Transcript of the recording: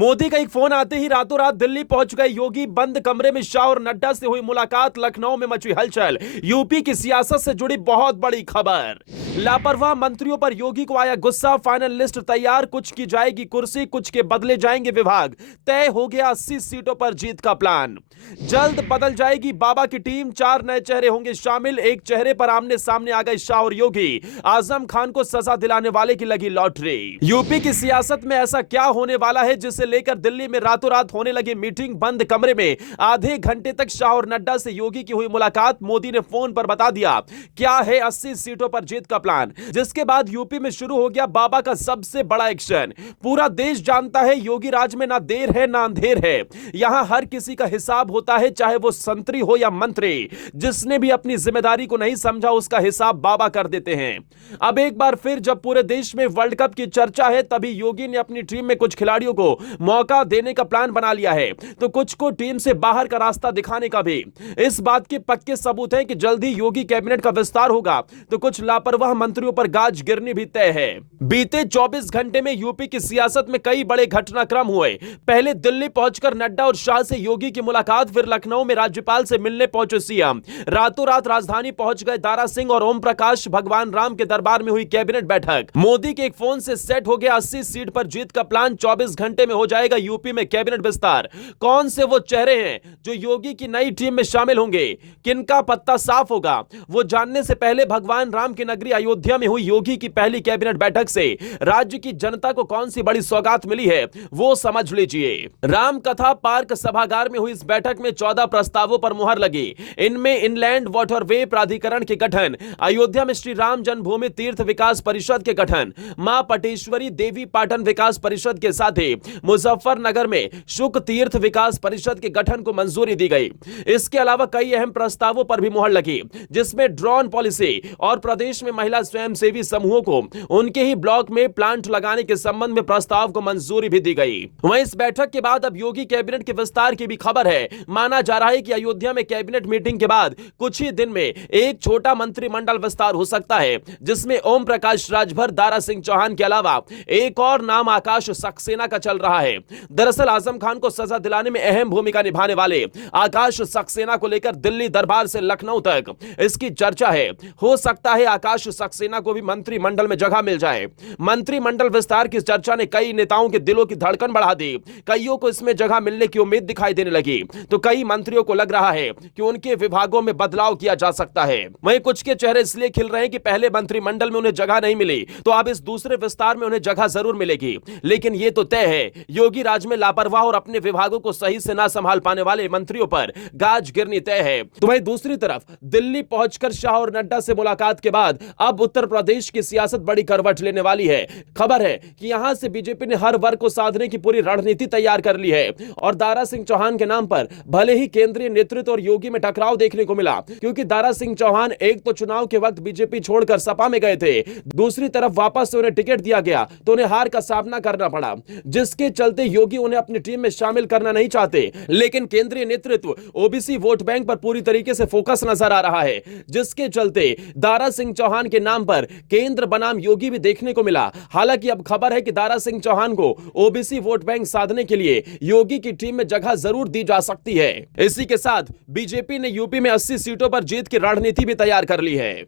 मोदी का एक फोन आते ही रातों रात दिल्ली पहुंच गए योगी। बंद कमरे में शाह और नड्डा से हुई मुलाकात, लखनऊ में मची हलचल। यूपी की सियासत से जुड़ी बहुत बड़ी खबर। लापरवाह मंत्रियों पर योगी को आया गुस्सा। फाइनल लिस्ट तैयार, कुछ की जाएगी कुर्सी, कुछ के बदले जाएंगे विभाग। तय हो गया 80 सीटों पर जीत का प्लान। जल्द बदल जाएगी बाबा की टीम, 4 नए चेहरे होंगे शामिल। एक चेहरे पर आमने सामने आ गए शाह और योगी। आजम खान को सजा दिलाने वाले की लगी लॉटरी। यूपी की सियासत में ऐसा क्या होने वाला है जिसे लेकर दिल्ली में रातों रात होने लगी मीटिंग। बंद कमरे में आधे घंटे तक शाह और नड्डा से योगी की हुई मुलाकात। मोदी ने फोन पर बता दिया क्या है 80 सीटों पर जीत का प्लान। जिसके बाद यूपी में शुरू हो गया बाबा का सबसे बड़ा एक्शन। पूरा देश जानता है योगी राज में ना देर है ना अंधेर है। यहां हर किसी का हिसाब होता है, चाहे वो संतरी हो या मंत्री। जिसने भी अपनी जिम्मेदारी को नहीं समझा उसका हिसाब बाबा कर देते हैं। अब एक बार फिर जब पूरे देश में वर्ल्ड कप की चर्चा है, तभी योगी ने अपनी टीम में कुछ खिलाड़ियों को मौका देने का प्लान बना लिया है, तो कुछ को टीम से बाहर का रास्ता दिखाने का भी। इस बात के पक्के सबूत हैं कि जल्दी योगी कैबिनेट का विस्तार होगा, तो कुछ लापरवाह मंत्रियों पर गाज गिरनी भी तय है। बीते 24 घंटे में यूपी की सियासत में कई बड़े घटनाक्रम हुए। पहले दिल्ली पहुंचकर नड्डा और शाह से योगी की मुलाकात, फिर लखनऊ में राज्यपाल से मिलने पहुंचे सीएम। रातों रात राजधानी पहुंच गए दारा सिंह और ओम प्रकाश। भगवान राम के दरबार में हुई कैबिनेट बैठक। मोदी के एक फोन से सेट हो गया 80 सीट पर जीत का प्लान। 24 घंटे में हो जाएगा यूपी में कैबिनेट विस्तार। कौन से वो चेहरे हैं जो योगी की नई टीम में शामिल होंगे, किनका पत्ता साफ होगा, वो जानने से पहले भगवान राम की नगरी अयोध्या में हुई योगी की पहली कैबिनेट बैठक से राज्य की जनता को कौन सी बड़ी सौगात मिली है वो समझ लीजिए। राम कथा पार्क सभागार में हुई इस बैठक में 14 प्रस्तावों पर मुहर लगी। इनमें इनलैंड वाटरवे प्राधिकरण के गठन, अयोध्या में श्री राम जन्मभूमि तीर्थ विकास परिषद के गठन, मां पटेश्वरी देवी पाटन विकास परिषद के साथ ही मुजफ्फरनगर में शुक तीर्थ विकास परिषद के गठन को मंजूरी दी गई। इसके अलावा कई अहम प्रस्तावों पर भी मुहर लगी, जिसमें ड्रोन पॉलिसी और प्रदेश में महिला स्वयंसेवी समूहों को उनके ही ब्लॉक में प्लांट लगाने के संबंध में प्रस्ताव को मंजूरी भी दी गई। वहीं इस बैठक के बाद अब योगी कैबिनेट के विस्तार की भी खबर है। माना जा रहा है कि अयोध्या में कैबिनेट मीटिंग के बाद कुछ ही दिन में एक छोटा मंत्रिमंडल विस्तार हो सकता है, जिसमें ओम प्रकाश राजभर, दारा सिंह चौहान के अलावा एक और नाम आकाश सक्सेना का चल रहा है। दरअसल आजम खान को सजा दिलाने में अहम भूमिका निभाने वाले आकाश सक्सेना को लेकर दिल्ली दरबार से लखनऊ तक इसकी चर्चा है। हो सकता है आकाश सक्सेना को भी मंत्रिमंडल में जगह मिल जाए। मंत्रिमंडल विस्तार की चर्चा ने कई नेताओं के दिलों की धड़कन बढ़ा दी। कईयों को इसमें जगह मिलने की उम्मीद दिखाई देने लगी, तो कई मंत्रियों को लग रहा है कि उनके विभागों में बदलाव किया जा सकता है। वहीं कुछ के चेहरे इसलिए खिल रहे हैं कि पहले मंत्रिमंडल में उन्हें जगह नहीं मिली, तो अब इस दूसरे विस्तार में उन्हें जगह जरूर मिलेगी। लेकिन यह तो तय है, योगी राज में लापरवाह और अपने विभागों को सही से ना संभाल पाने वाले मंत्रियों पर गाज गिरनी तय है। तो वहीं दूसरी तरफ दिल्ली पहुंचकर शाह और नड्डा से मुलाकात के बाद अब उत्तर प्रदेश की सियासत बड़ी करवट लेने वाली है। खबर है कि यहां से बीजेपी ने हर वर्ग को साधने की पूरी रणनीति तैयार कर ली है और दारा सिंह चौहान के नाम पर भले ही केंद्रीय नेतृत्व और योगी में टकराव देखने को मिला, क्योंकि दारा सिंह चौहान एक तो चुनाव के वक्त बीजेपी छोड़कर सपा में गए थे, दूसरी तरफ वापस से उन्हें टिकट दिया गया तो उन्हें हार का सामना करना पड़ा, जिसके चलते योगी उन्हें अपनी टीम में शामिल करना नहीं चाहते। लेकिन केंद्रीय नेतृत्व ओबीसी वोट बैंक पर पूरी तरीके से फोकस नजर आ रहा है, जिसके चलते दारा सिंह चौहान के नाम पर केंद्र बनाम योगी भी देखने को मिला। हालांकि अब खबर है कि दारा सिंह चौहान को ओबीसी वोट बैंक साधने के लिए योगी की टीम में जगह जरूर दी जा सकती है। इसी के साथ बीजेपी ने यूपी में 80 सीटों पर जीत की रणनीति भी तैयार कर ली है।